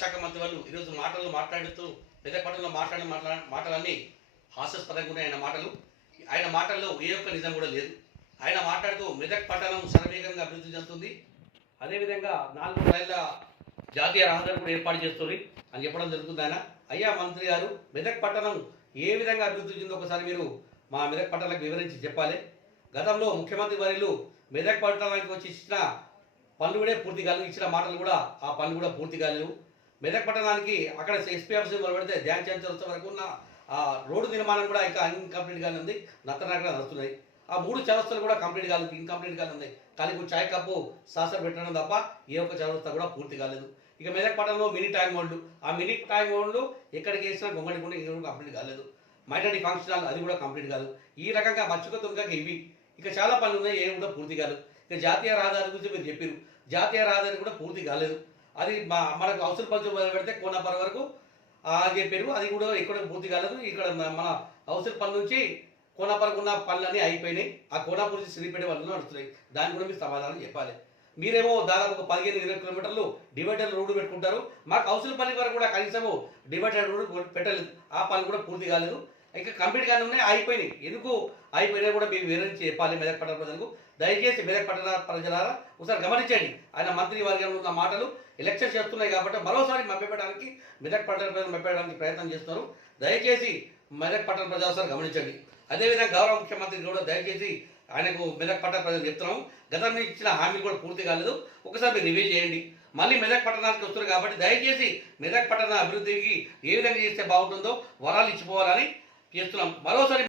శాఖ మంత్రి వాళ్ళు ఈరోజు మాట్లాడుతూ మెదక్ పట్టణంలో మాట్లాడిన మాటలన్నీ హాస్యాస్పదంగా ఉన్నాయి. ఆయన మాటల్లో ఏ ఒక్క నిజం కూడా లేదు. ఆయన మాట్లాడుతూ మెదక్ పట్టణం శరవేగంగా అభివృద్ధి చెందుతుంది, అదేవిధంగా 4 రైళ్ల జాతీయ రహదారి కూడా ఏర్పాటు చేస్తుంది అని చెప్పడం జరుగుతుంది. అయ్యా మంత్రి గారు, మెదక్ పట్టణం ఏ విధంగా అభివృద్ధి చెందిందో ఒకసారి మీరు మా మెదక్ పట్టణానికి వివరించి చెప్పాలి. గతంలో ముఖ్యమంత్రి వర్యులు మెదక్ పట్టణానికి వచ్చి ఇచ్చిన పనులు కూడా పూర్తి కాలేదు, ఇచ్చిన మాటలు కూడా ఆ పనులు కూడా పూర్తి కాలేవు. మెదక్ పట్టణానికి అక్కడ ఎస్పీ ఆఫీస్ మొదలు పెడితే ధ్యాన్ చంద్ చౌరస్తా వరకు ఉన్న ఆ రోడ్డు నిర్మాణం కూడా ఇంకా ఇన్కంప్లీట్గానే ఉంది, నత్తనక్కడ నడుస్తున్నాయి. ఆ 3 చౌరస్తాలు కూడా కంప్లీట్ కాలేదు, ఇన్కంప్లీట్గానే ఉన్నాయి. కానీ ఇప్పుడు చాయ్ కప్పు సాసర్ పెట్టడం తప్ప ఏ ఒక్క చౌరస్తా కూడా పూర్తి కాలేదు. ఇక మెదక్ పట్టణంలో మినీ ట్యాంక్ బండ్లు, ఆ మినీ ట్యాంక్ బండ్లు ఎక్కడికి వేసినా గొంగడి కూడా ఇంకా కంప్లీట్ కాలేదు. మైనారిటీ ఫంక్షన్ హాల్ అది కూడా కంప్లీట్ కాదు. ఈ రకంగా మచ్చుకతుంగా ఇవి ఇక చాలా పనులు ఉన్నాయి, ఏమి కూడా పూర్తి కాదు. ఇక జాతీయ రహదారి గురించి మీరు చెప్పారు, జాతీయ రహదారి కూడా పూర్తి కాలేదు. అది మనకు అవసరం పంచు పెడితే కోనపర వరకు అని చెప్పారు, అది కూడా ఇక్కడ పూర్తి కాలేదు. ఇక్కడ మన అవసరం పని నుంచి కోనపరకు ఉన్న పనులన్నీ అయిపోయినాయి. ఆ కోనాపూర్ నుంచి సిరిపేట వాళ్ళు నడుస్తున్నాయి. దాన్ని కూడా మీరు సమాధానం చెప్పాలి. మీరేమో దాదాపు ఒక 15-20 కిలోమీటర్లు డివైడర్ రోడ్డు పెట్టుకుంటారు, మాకు అవసరపల్లి వరకు కూడా కనీసము డివైడర్ రోడ్డు పెట్టలేదు. ఆ పనులు కూడా పూర్తి కాలేదు, ఇంకా కంప్లీట్గానే ఉన్నాయి, అయిపోయినాయి. ఎందుకు అయిపోయినా కూడా మీరు వివరించి చెప్పాలి మెదక్ పట్టణ ప్రజలకు. దయచేసి మెదక్ పట్టణ ప్రజలారా ఒకసారి గమనించండి. ఆయన మంత్రి వర్గంలో ఉన్న మాటలు ఎలక్షన్ చేస్తున్నాయి కాబట్టి మరోసారి మభ్యపెట్టడానికి మెదక్ పట్టణ ప్రజలు మభ్యపెట్టడానికి ప్రయత్నం చేస్తున్నారు. దయచేసి మెదక్ పట్టణ ప్రజలు ఒకసారి గమనించండి. అదేవిధంగా గౌరవ ముఖ్యమంత్రి కూడా దయచేసి ఆయనకు మెదక్ పట్టణ ప్రజలు చెప్తున్నాము, గతంలో ఇచ్చిన హామీలు కూడా పూర్తి కాలేదు, ఒకసారి మీరు రివ్యూ చేయండి. మళ్ళీ మెదక్ పట్టణానికి వస్తున్నారు కాబట్టి దయచేసి మెదక్ పట్టణ అభివృద్ధికి ఏ విధంగా చేస్తే బాగుంటుందో వరాలు ఇచ్చిపోవాలని చేస్తున్నాం. మరోసారి